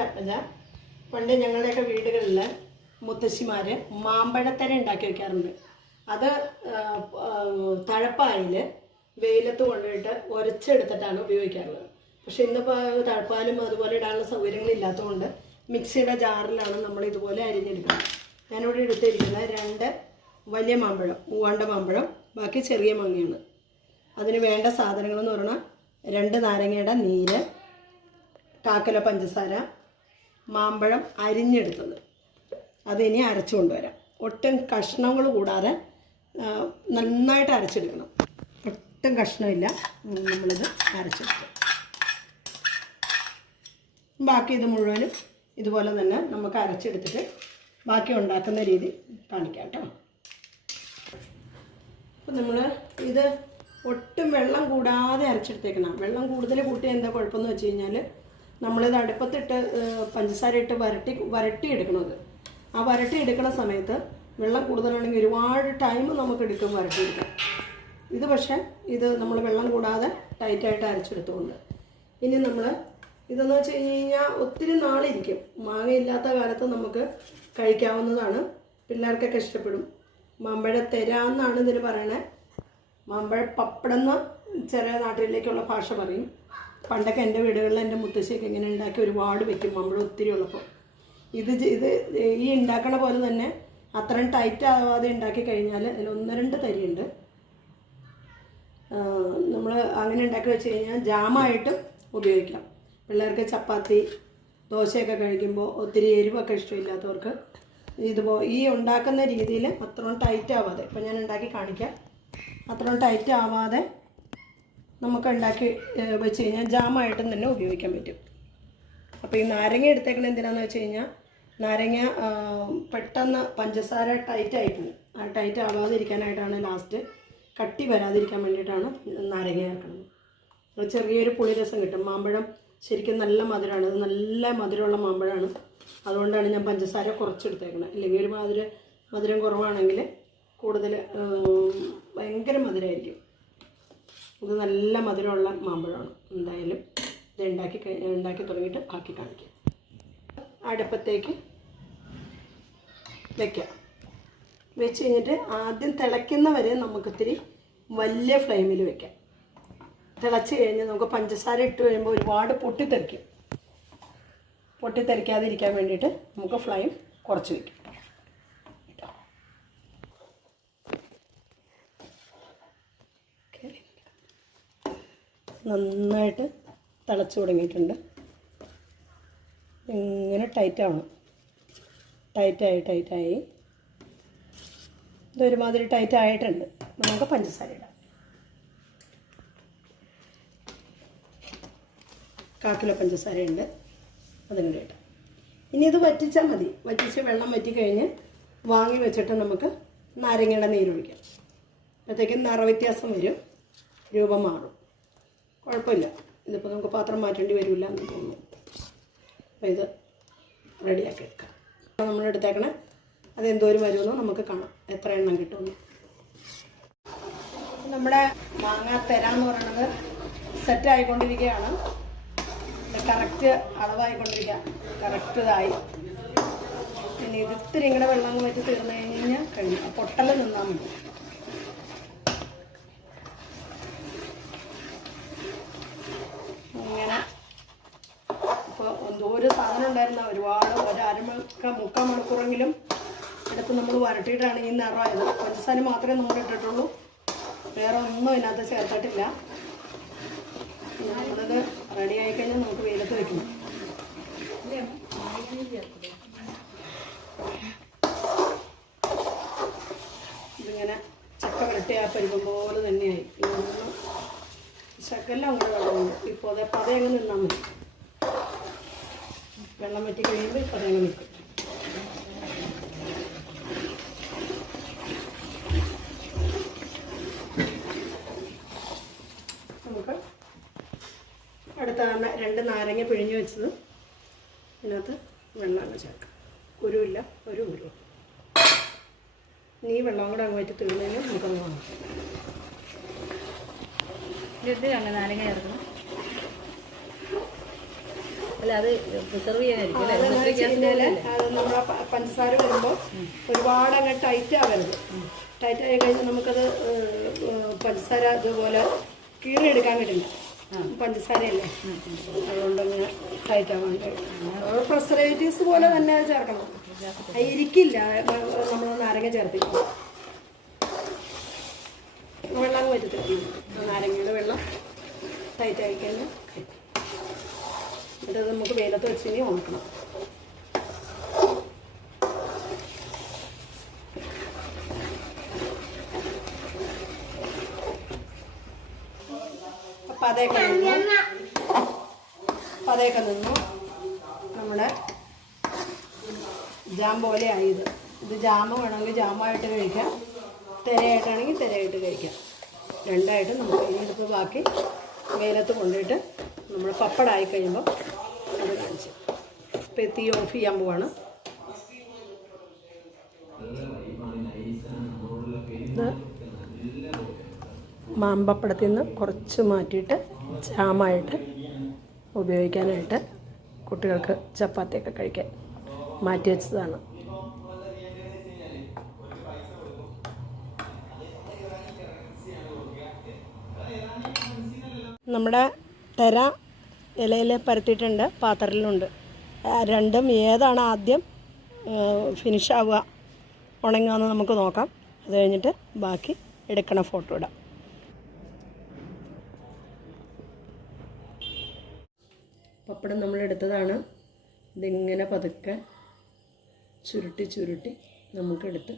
പത്മജ. പണ്ട് ഞങ്ങളുടെയൊക്കെ വീടുകളിൽ മുത്തശ്ശിമാർ മാമ്പഴത്തര ഉണ്ടാക്കി വയ്ക്കാറുണ്ട്. അത് തഴപ്പായിൽ വെയിലത്ത് കൊണ്ടുപോയിട്ട് ഉരച്ചെടുത്തിട്ടാണ് ഉപയോഗിക്കാറുള്ളത്. പക്ഷെ ഇന്നിപ്പോൾ തഴപ്പാലും അതുപോലെ ഇടാനുള്ള സൗകര്യങ്ങളില്ലാത്തതുകൊണ്ട് മിക്സിയുടെ ജാറിലാണ് നമ്മൾ ഇതുപോലെ അരിഞ്ഞെടുക്കുന്നത്. ഞാനിവിടെ എടുത്തിരിക്കുന്ന 2 വലിയ മാമ്പഴം, മൂവാണ്ട മാമ്പഴം, ബാക്കി ചെറിയ മാങ്ങയാണ്. അതിന് വേണ്ട സാധനങ്ങളെന്ന് പറഞ്ഞാൽ 2 നാരങ്ങയുടെ നീര്, കാക്കല പഞ്ചസാര, മാമ്പഴം അരിഞ്ഞെടുത്തത്. അതിനി അരച്ചു കൊണ്ടുവരാം. ഒട്ടും കഷ്ണങ്ങൾ കൂടാതെ നന്നായിട്ട് അരച്ചെടുക്കണം. ഒട്ടും കഷ്ണമില്ല, നമ്മളിത് അരച്ചെടുക്കും. ബാക്കി ഇത് മുഴുവനും ഇതുപോലെ തന്നെ നമുക്ക് അരച്ചെടുത്തിട്ട് ബാക്കി ഉണ്ടാക്കുന്ന രീതി കാണിക്കാം കേട്ടോ. അപ്പോൾ നമ്മൾ ഇത് ഒട്ടും വെള്ളം കൂടാതെ അരച്ചെടുത്തേക്കണം. വെള്ളം കൂടുതൽ കൂട്ടിയാൽ എന്താ കുഴപ്പമെന്ന് വെച്ച് കഴിഞ്ഞാൽ നമ്മളിത് അടുപ്പത്തിട്ട് പഞ്ചസാര ഇട്ട് വരട്ടിയെടുക്കണത്. ആ വരട്ടിയെടുക്കുന്ന സമയത്ത് വെള്ളം കൂടുതലാണെങ്കിൽ ഒരുപാട് ടൈം നമുക്ക് എടുക്കും വരട്ടിയെടുക്കാം. ഇത് പക്ഷേ നമ്മൾ വെള്ളം കൂടാതെ ടൈറ്റായിട്ട് അരച്ചെടുത്തുകൊണ്ട് ഇനി നമ്മൾ ഇതെന്ന് വെച്ച് കഴിഞ്ഞാൽ ഒത്തിരി നാളിരിക്കും. മാങ്ങയില്ലാത്ത കാലത്ത് നമുക്ക് കഴിക്കാവുന്നതാണ്. പിള്ളേർക്കൊക്കെ ഇഷ്ടപ്പെടും. മാമ്പഴത്തെര എന്നാണ് ഇതിന് പറയണേ. മാമ്പഴ പപ്പടെന്ന് ചെറിയ നാട്ടിലേക്കുള്ള ഭാഷ പറയും. പണ്ടൊക്കെ എൻ്റെ വീടുകളിൽ എൻ്റെ മുത്തശ്ശിയൊക്കെ ഇങ്ങനെ ഉണ്ടാക്കി ഒരുപാട് വെക്കും, മാമ്പഴം ഒത്തിരി ഉള്ളപ്പോൾ. ഇത് ഈ ഉണ്ടാക്കണ പോലെ തന്നെ അത്രയും ടൈറ്റ് ആവാതെ ഉണ്ടാക്കി കഴിഞ്ഞാൽ അതിൽ 1-2 തരിയുണ്ട്. നമ്മൾ അങ്ങനെ ഉണ്ടാക്കി വെച്ച് കഴിഞ്ഞാൽ ജാമായിട്ടും ഉപയോഗിക്കാം. പിള്ളേർക്ക് ചപ്പാത്തി, ദോശയൊക്കെ കഴിക്കുമ്പോൾ ഒത്തിരി എരിവൊക്കെ ഇഷ്ടമില്ലാത്തവർക്ക് ഈ ഉണ്ടാക്കുന്ന രീതിയിൽ അത്രയും ടൈറ്റ് ആവാതെ, ഇപ്പോൾ ഞാൻ ഉണ്ടാക്കി കാണിക്കാം, അത്രയും ടൈറ്റ് ആവാതെ നമുക്ക് ഉണ്ടാക്കി വെച്ച് കഴിഞ്ഞാൽ ജാമായിട്ടും തന്നെ ഉപയോഗിക്കാൻ പറ്റും. അപ്പോൾ ഈ നാരങ്ങ എടുത്തേക്കണത് എന്തിനാണെന്ന് വെച്ച് കഴിഞ്ഞാൽ നാരങ്ങ പെട്ടെന്ന് പഞ്ചസാര ടൈറ്റായി പോകും. ആ ടൈറ്റ് ആവാതിരിക്കാനായിട്ടാണ്, ലാസ്റ്റ് കട്ടി വരാതിരിക്കാൻ വേണ്ടിയിട്ടാണ് നാരങ്ങ ചേർക്കുന്നത്. ചെറിയൊരു പുളിരസം കിട്ടും. മാമ്പഴം ശരിക്കും നല്ല മധുരമാണ്. ഇത് നല്ല മധുരമുള്ള മാമ്പഴമാണ്. അതുകൊണ്ടാണ് ഞാൻ പഞ്ചസാര കുറച്ചെടുത്തേക്കുന്നത്. ഇല്ലെങ്കിൽ ഒരു മധുരം കുറവാണെങ്കിൽ കൂടുതൽ ഭയങ്കര മധുരമായിരിക്കും. ഇത് നല്ല മധുരമുള്ള മാമ്പഴമാണ്. എന്തായാലും ഇത് ഉണ്ടാക്കി തുടങ്ങിയിട്ട് ആക്കി കാണിക്കാം. അടുപ്പത്തേക്ക് വയ്ക്കാം. വെച്ച് കഴിഞ്ഞിട്ട് ആദ്യം തിളയ്ക്കുന്നവരെ നമുക്കിത്തിരി വലിയ ഫ്ലെയിമിൽ വയ്ക്കാം. തിളച്ച് കഴിഞ്ഞ് നമുക്ക് പഞ്ചസാര ഇട്ട് കഴിയുമ്പോൾ ഒരുപാട് പൊട്ടിത്തെറിക്കും. പൊട്ടിത്തെറിക്കാതിരിക്കാൻ വേണ്ടിയിട്ട് നമുക്ക് ഫ്ലെയിം കുറച്ച് വയ്ക്കാം. നന്നായിട്ട് തിളച്ച് തുടങ്ങിയിട്ടുണ്ട്. ഇങ്ങനെ ടൈറ്റാവണം. ടൈറ്റായി ഇതൊരുമാതിരി ടൈറ്റായിട്ടുണ്ട്. നമുക്ക് പഞ്ചസാര ഇടാം. 1/4 കിലോ പഞ്ചസാരയുണ്ട്, അതിനും ഇടാം. ഇനി ഇത് വറ്റിച്ചാൽ മതി. വറ്റിച്ച് വെള്ളം വറ്റിക്കഴിഞ്ഞ് വാങ്ങി വെച്ചിട്ട് നമുക്ക് നാരങ്ങയുടെ നീരൊഴിക്കാം. അപ്പോഴത്തേക്കും നിറവ്യത്യാസം വരും, രൂപം മാറും. കുഴപ്പമില്ല. ഇതിപ്പോൾ നമുക്ക് പാത്രം മാറ്റേണ്ടി വരില്ല എന്ന് തോന്നുന്നു. അപ്പോൾ ഇത് റെഡിയാക്കി എടുക്കാം. നമ്മൾ എടുത്തേക്കണേ അതെന്തോരം വരുമെന്നോ നമുക്ക് കാണാം, എത്ര എണ്ണം കിട്ടുമെന്ന്. നമ്മുടെ മാങ്ങാത്തെര എന്ന് പറയുന്നത് സെറ്റായിക്കൊണ്ടിരിക്കുകയാണ്. കറക്റ്റ് അളവായിക്കൊണ്ടിരിക്കുക. കറക്റ്റ് ഇതായി. പിന്നെ ഇതിത്തിരി ഇങ്ങനെ വെള്ളം വെച്ച് തീർന്നു കഴിഞ്ഞാൽ കഴിഞ്ഞു. പൊട്ടൽ നിന്നാൽ മതി. ഇങ്ങനെ ഇപ്പോൾ എന്തോരം സാധനം ഉണ്ടായിരുന്ന ഒരുപാട് 1/2 മണിക്കൂറെങ്കിലും എടുത്ത് നമ്മൾ വരട്ടിയിട്ടാണ് ഈ നിറമായത്. പഞ്ചസാര മാത്രമേ നമ്മൾ ഇട്ടിട്ടുള്ളൂ, വേറെ ഒന്നും ഇതിനകത്ത് ചേർത്തിട്ടില്ല. നമ്മളിത് റെഡി ആയിക്കഴിഞ്ഞാൽ നമുക്ക് വെയിലത്ത് വയ്ക്കണം. ഇതിങ്ങനെ ചക്ക വരട്ടിയാ പരിപ്പം പോലെ തന്നെയായി. ചക്കെല്ലാം അങ്ങോട്ട് വെള്ളമുണ്ട്. ഇപ്പോൾ പതയങ്ങ് നിന്നാൽ മതി. വെള്ളം വറ്റി കഴിയുമ്പോൾ ഇപ്പോൾ അതങ്ങ് നിൽക്കും. നമുക്ക് അടുത്ത 2 നാരങ്ങ പിഴിഞ്ഞ് വെച്ചത് ഇതിനകത്ത് വെള്ളമാണ് ചേർക്കാം. കുരുവില്ല, ഒരു കുരു. ഈ വെള്ളം കൂടെ അങ്ങ് വറ്റി തീർന്നതിന് നമുക്കങ്ങ് വാങ്ങാം. ഇതിലാണ് നാരങ്ങ ചേർക്കണം. അല്ല അത് പ്രിസർവ് ചെയ്യാനായിരിക്കും അല്ലേ? അതെന്ന് വെച്ച് കഴിഞ്ഞാൽ അത് നമ്മുടെ പഞ്ചസാര വരുമ്പോൾ ഒരുപാട് അങ്ങ് ടൈറ്റ് ആവരുത്. ടൈറ്റ് ആയി കഴിഞ്ഞാൽ നമുക്കത് പഞ്ചസാര ഇതുപോലെ കീറിയെടുക്കാൻ കിട്ടില്ല. പഞ്ചസാരയല്ലേ, അതുകൊണ്ടങ്ങനെ ടൈറ്റ് ആവാൻ കഴിയും. പ്രിസർവേറ്റീവ്സ് പോലെ തന്നെ ചേർക്കണം. ഇരിക്കില്ല നമ്മൾ നാരങ്ങ ചേർത്തില്ല. വെള്ളം പറ്റത്തില്ല. നാരങ്ങയുടെ വെള്ളം ടൈറ്റ് ആയി കഴിഞ്ഞാൽ എന്നിട്ട് നമുക്ക് വെയിലത്ത് വെച്ച് ഇനി ഉണക്കണം. പതയൊക്കെ നിന്നു നമ്മുടെ ജാം പോലെ ആയത്. ഇത് ജാമ വേണമെങ്കിൽ ജാമായിട്ട് കഴിക്കാം, തിരയായിട്ടാണെങ്കിൽ തിരയായിട്ട് കഴിക്കാം. രണ്ടായിട്ട് നമുക്ക് ഇതിപ്പോൾ ബാക്കി വെയിലത്ത് കൊണ്ടുപോയിട്ട് നമ്മൾ പപ്പടമായി കഴിയുമ്പോൾ അത് കാണിച്ചു. ഇപ്പോൾ തീ ഓഫ് ചെയ്യാൻ പോവാണ്. ഇത് മാമ്പപ്പടത്തിൽ നിന്ന് കുറച്ച് മാറ്റിയിട്ട് ജാമായിട്ട് ഉപയോഗിക്കാനായിട്ട് കുട്ടികൾക്ക് ചപ്പാത്തിയൊക്കെ കഴിക്കാൻ മാറ്റി വെച്ചതാണ്. നമ്മുടെ തെര ഇലയിൽ പരത്തിയിട്ടുണ്ട്, പാത്രത്തിലുണ്ട്. രണ്ടും ഏതാണ് ആദ്യം ഫിനിഷ് ആവുക, ഉണങ്ങുകയെന്ന് നമുക്ക് നോക്കാം. അത് കഴിഞ്ഞിട്ട് ബാക്കി എടുക്കണ ഫോട്ടോ ഇടാം. പപ്പടം നമ്മളെടുത്തതാണ്. ഇതിങ്ങനെ പതുക്കെ ചുരുട്ടി നമുക്കെടുത്ത്